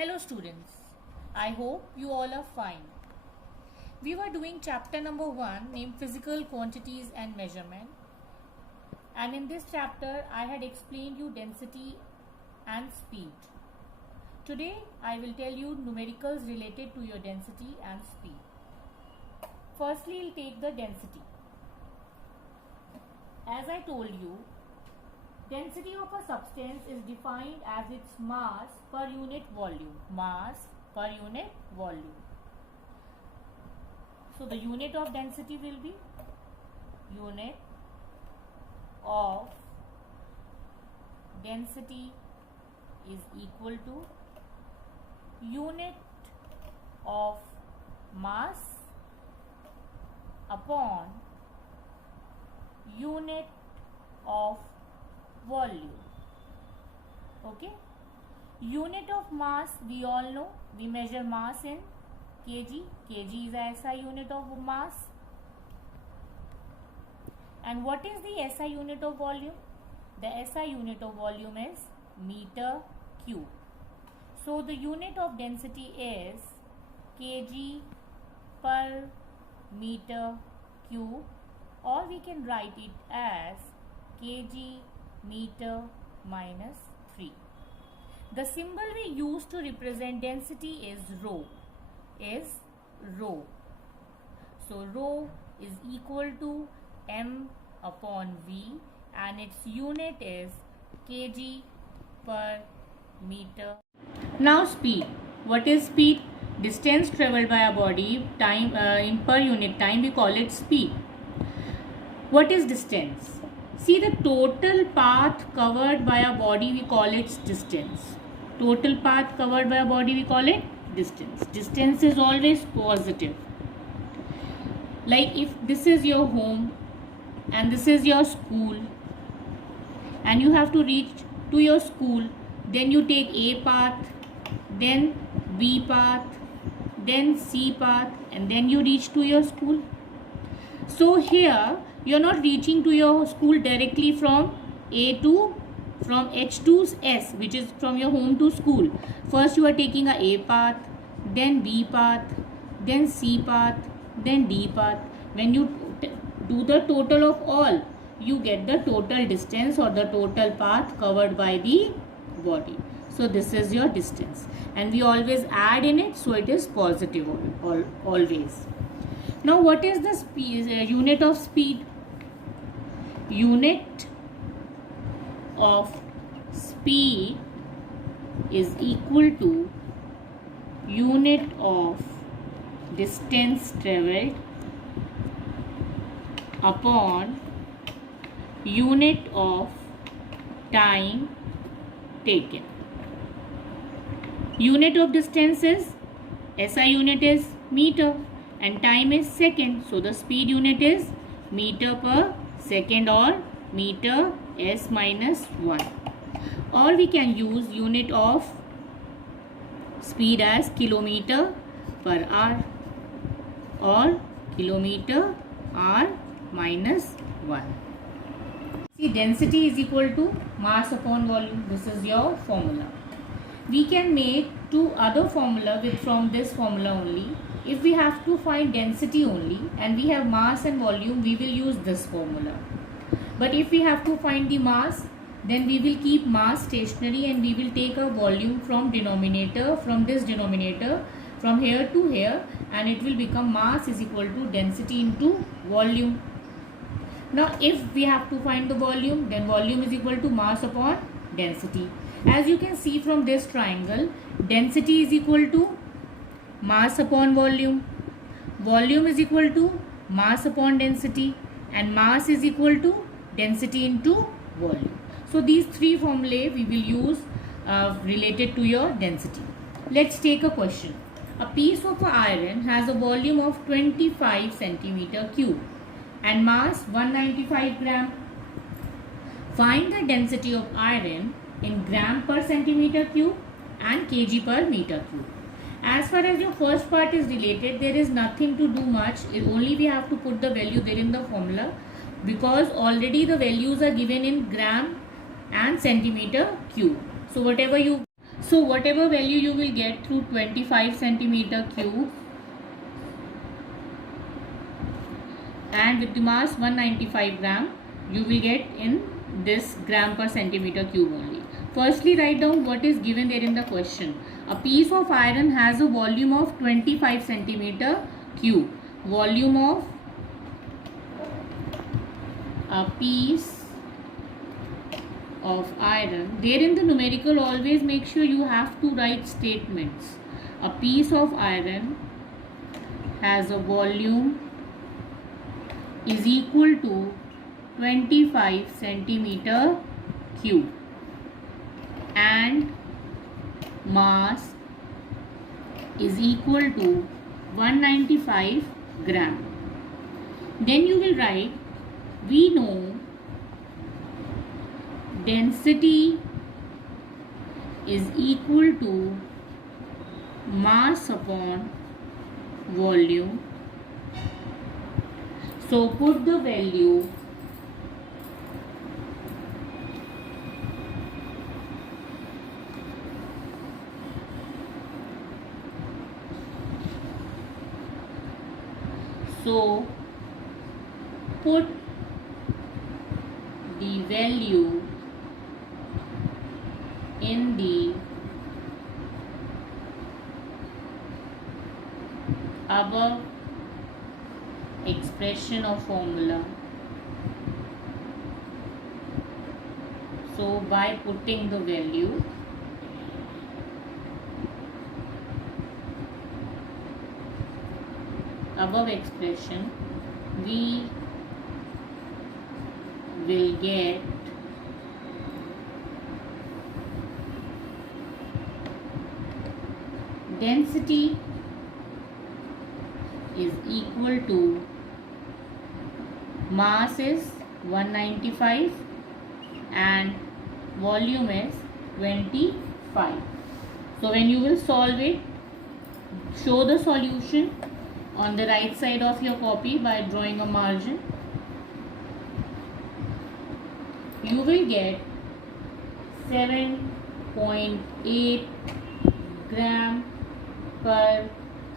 Hello students, I hope you all are fine. We were doing chapter number 1 named Physical Quantities and Measurement, and in this chapter I had explained you density and speed. Today I will tell you numericals related to your density and speed. Firstly, we'll take the density. As I told you, density of a substance is defined as its mass per unit volume. Mass per unit volume. So the unit of density will be unit of density is equal to unit of mass upon unit of volume. Okay, unit of mass we all know, we measure mass in kg. Kg is a SI unit of mass. And what is the SI unit of volume? The SI unit of volume is meter cube. So the unit of density is kg per meter cube, or we can write it as kg meter minus 3. The symbol we use to represent density is rho. So rho is equal to m upon v, and its unit is kg per meter. Now speed. What is speed? Distance traveled by a body time in per unit time, we call it speed. What is distance? See, the total path covered by a body, we call it distance. Total path covered by a body, we call it distance. Distance is always positive. Like if this is your home and this is your school, and you have to reach to your school, then you take A path, then B path, then C path, and then you reach to your school. So here you are not reaching to your school directly from H to S, which is from your home to school. First you are taking a path, then B path, then C path, then D path. When you do the total of all, you get the total distance or the total path covered by the body. So this is your distance, and we always add in it, so it is positive always. Now what is the speed, unit of speed? Unit of speed is equal to unit of distance traveled upon unit of time taken. Unit of distance is SI unit is meter and time is second, so the speed unit is meter per second or meter s minus 1, or we can use unit of speed as kilometer per hour or kilometer r minus 1. See, density is equal to mass upon volume. This is your formula. We can make two other formula from this formula only. If we have to find density only and we have mass and volume, we will use this formula. But if we have to find the mass, then we will keep mass stationary and we will take a volume from denominator, from this denominator, from here to here, and it will become mass is equal to density into volume. Now if we have to find the volume, then volume is equal to mass upon density. As you can see from this triangle, density is equal to mass upon volume, volume is equal to mass upon density, and mass is equal to density into volume. So these three formulae we will use related to your density. Let's take a question. A piece of iron has a volume of 25 centimeter cube and mass 195 gram. Find the density of iron in gram per centimeter cube and kg per meter cube. As far as your first part is related, there is nothing to do much. Only we have to put the value there in the formula, because already the values are given in gram and centimeter cube. So So whatever value you will get through 25 centimeter cube and with the mass 195 gram, you will get in this gram per centimeter cube only. Firstly, write down what is given there in the question. A piece of iron has a volume of 25 centimeter cube. Volume of a piece of iron. There in the numerical, always make sure you have to write statements. A piece of iron has a volume is equal to 25 centimeter cube and mass is equal to 195 gram. Then you will write, we know density is equal to mass upon volume. So put the value in the above expression of formula. So by putting the value above expression, we will get density is equal to mass is 195 and volume is 25. So when you will solve it, show the solution on the right side of your copy by drawing a margin. You will get 7.8 gram per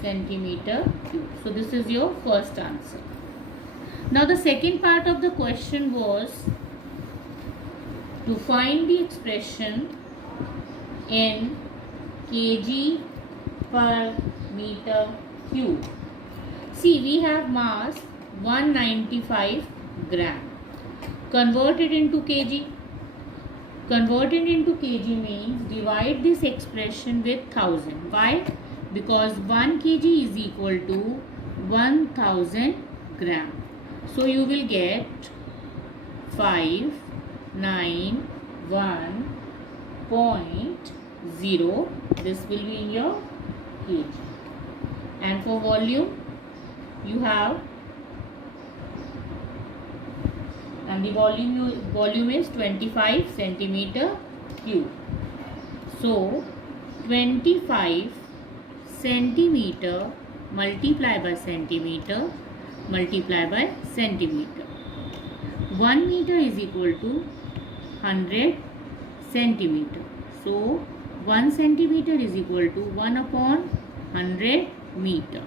centimeter cube. So this is your first answer. Now the second part of the question was to find the expression in kg per meter cube. See, we have mass 195 gram. Convert it into kg. Converted into kg means divide this expression with 1000. Why? Because 1 kg is equal to 1000 gram. So you will get 591.0. This will be in your kg. And for volume, you have, and the volume is 25 centimeter cube. So 25 centimeter multiplied by centimeter multiplied by centimeter. 1 meter is equal to 100 centimeter. So 1 centimeter is equal to 1 upon 100 meter.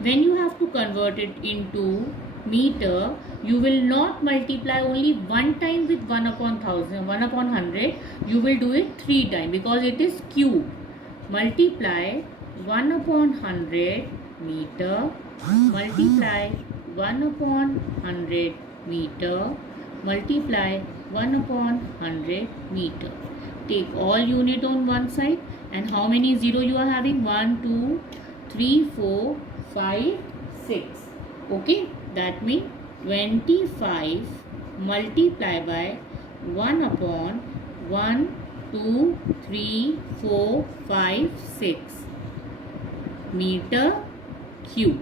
When you have to convert it into meter, you will not multiply only one time with 1 upon 1000, 1 upon 100. You will do it 3 times because it is cube. Multiply 1 upon 100 meter, multiply 1 upon 100 meter, multiply 1 upon 100 meter. Take all unit on one side, and how many 0 you are having? 1, 2, 3, 4, 5, 6. Okay, that means 25 multiplied by 1 upon 1, 2, 3, 4, 5, 6 meter cube.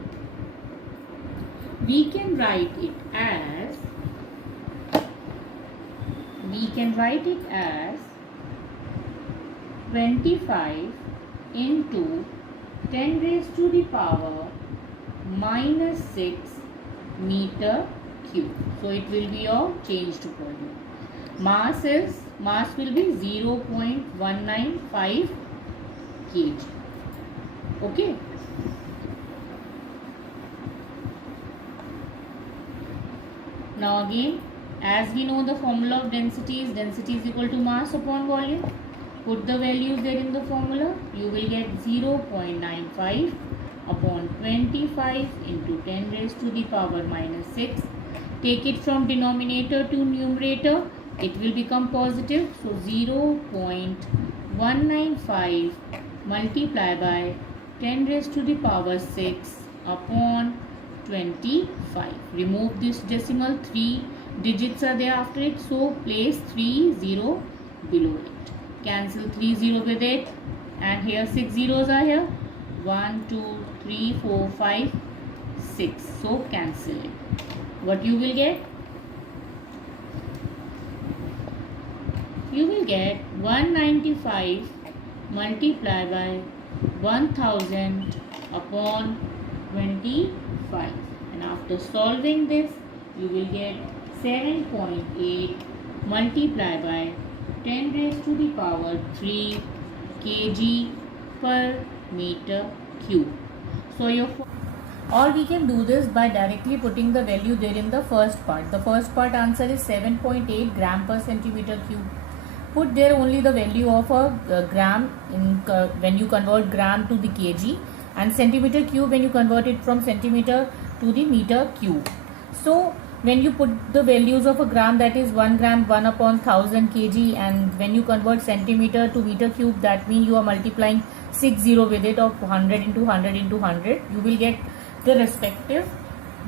We can write it as 25 into 10 raised to the power minus 6 meter cube. So it will be your changed volume. Mass is mass will be 0.195 kg. Okay. Now again, as we know the formula of density is equal to mass upon volume. Put the values there in the formula. You will get 0.95 upon 25 into 10 raised to the power minus 6. Take it from denominator to numerator. It will become positive. So 0.195 multiplied by 10 raised to the power 6 upon 25. Remove this decimal. 3 digits are there after it. So place 30 below it. Cancel 30 with it. And here 6 zeros are here. 1, 2, 3, 4, 5, 6. So cancel it. What you will get? You will get 195 multiplied by 1000 upon 25. And after solving this, you will get 7.8 multiplied by 10 raised to the power 3 kg per meter cube. So or we can do this by directly putting the value there in the first part. The first part answer is 7.8 gram per centimeter cube. Put there only the value of a gram when you convert gram to the kg, and centimeter cube when you convert it from centimeter to the meter cube. So when you put the values of a gram, that is 1 gram 1 upon 1000 kg, and when you convert centimeter to meter cube, that means you are multiplying 60 with it of 100 into 100 into 100. You will get the respective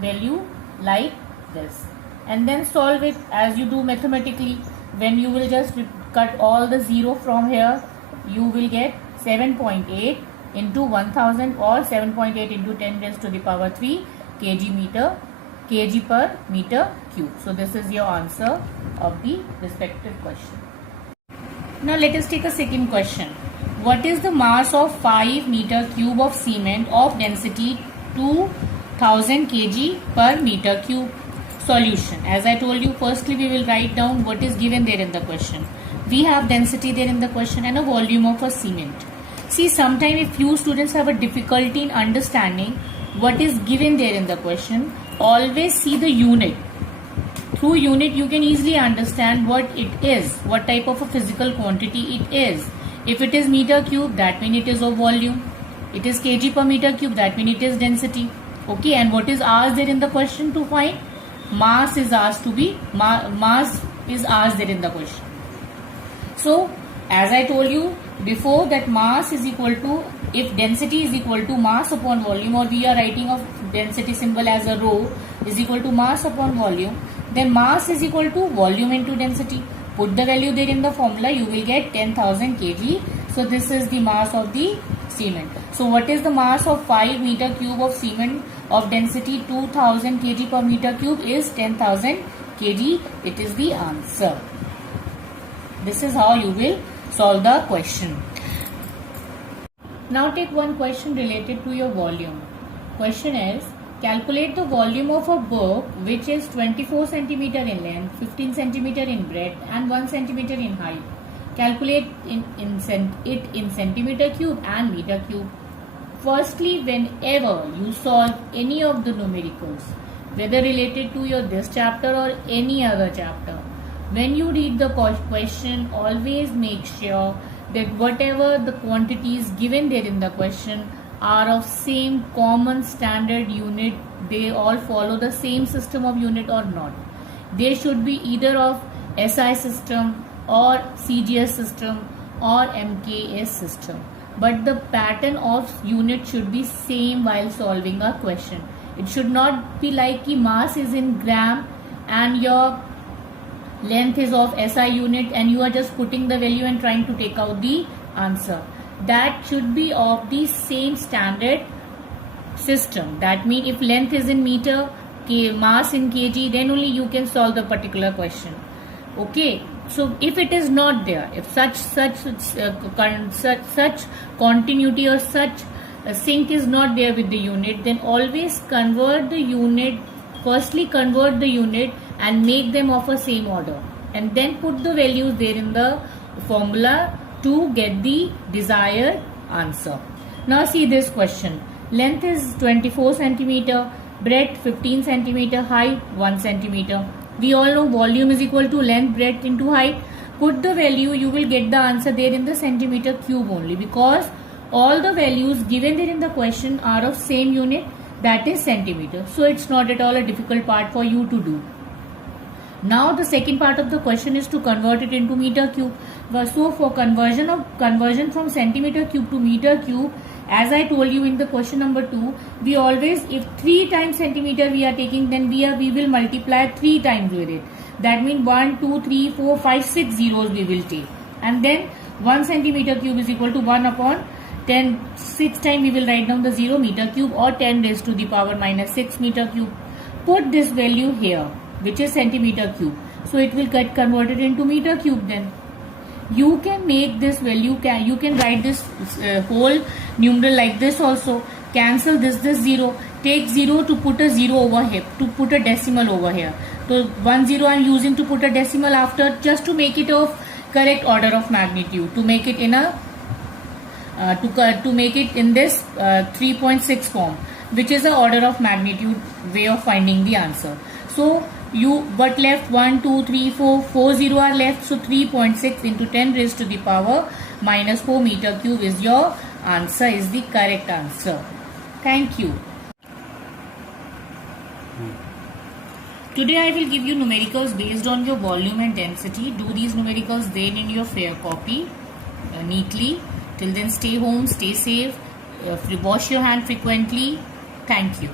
value like this, and then solve it as you do mathematically. When you will just cut all the 0 from here, you will get 7.8 into 1000 or 7.8 into 10 raised to the power 3 kg per meter cube. So this is your answer of the respective question. Now let us take a second question. What is the mass of 5 meter cube of cement of density 2000 kg per meter cube? Solution. As I told you, firstly we will write down what is given there in the question. We have density there in the question and a volume of a cement. See, sometimes if few students have a difficulty in understanding what is given there in the question, always see the unit. Through unit you can easily understand what it is, what type of a physical quantity it is. If it is meter cube, that means it is of volume. It is kg per meter cube, that means it is density. Okay, and what is asked there in the question to find? Mass is asked to be, mass is asked there in the question. So, as I told you before, that mass is equal to, if density is equal to mass upon volume, or we are writing of density symbol as a rho, is equal to mass upon volume, then mass is equal to volume into density. Put the value there in the formula, you will get 10,000 kg. So this is the mass of the cement. So what is the mass of 5 meter cube of cement of density 2000 kg per meter cube is 10,000 kg. It is the answer. This is how you will solve the question. Now take one question related to your volume. Question is, calculate the volume of a book which is 24 centimeter in length, 15 centimeter in breadth and 1 centimeter in height. Calculate it in centimeter cube and meter cube. Firstly, whenever you solve any of the numericals, whether related to your this chapter or any other chapter, when you read the question, always make sure that whatever the quantities given there in the question are of same common standard unit. They all follow the same system of unit or not. They should be either of SI system or CGS system or MKS system. But the pattern of unit should be same while solving a question. It should not be like ki mass is in gram and your length is of SI unit and you are just putting the value and trying to take out the answer. That should be of the same standard system. That means if length is in meter, mass in kg, then only you can solve the particular question. Okay. So if it is not there, if such continuity or such sync is not there with the unit, then always convert the unit. Firstly, convert the unit and make them of a same order, and then put the values there in the formula to get the desired answer. Now see this question. Length is 24 centimeter, breadth 15 centimeter, height 1 centimeter. We all know volume is equal to length, breadth into height. Put the value, you will get the answer there in the centimeter cube only, because all the values given there in the question are of same unit, that is centimeter. So it's not at all a difficult part for you to do. Now the second part of the question is to convert it into meter cube. So for conversion from centimeter cube to meter cube, as I told you in the question number 2, we always, if 3 times centimeter we are taking, then we will multiply 3 times with it. That means 1, 2, 3, 4, 5, 6 zeros we will take. And then 1 centimeter cube is equal to 1 upon 10. 6 times we will write down the 0 meter cube, or 10 raised to the power minus 6 meter cube. Put this value here, which is centimeter cube. So it will get converted into meter cube then. You can make this value, you can write this whole numeral like this also. Cancel this 0. Take 0 to put a 0 over here, to put a decimal over here. So 1 0 I am using to put a decimal after, just to make it of correct order of magnitude, to make it in a to make it in this 3.6 form, which is the order of magnitude way of finding the answer. So what left? 1, 2, 3, 4 0 are left. So 3.6 into 10 raised to the power minus 4 meter cube is your answer, is the correct answer. Thank you. Today I will give you numericals based on your volume and density. Do these numericals then in your fair copy neatly. Till then, stay home, stay safe, wash your hand frequently. Thank you.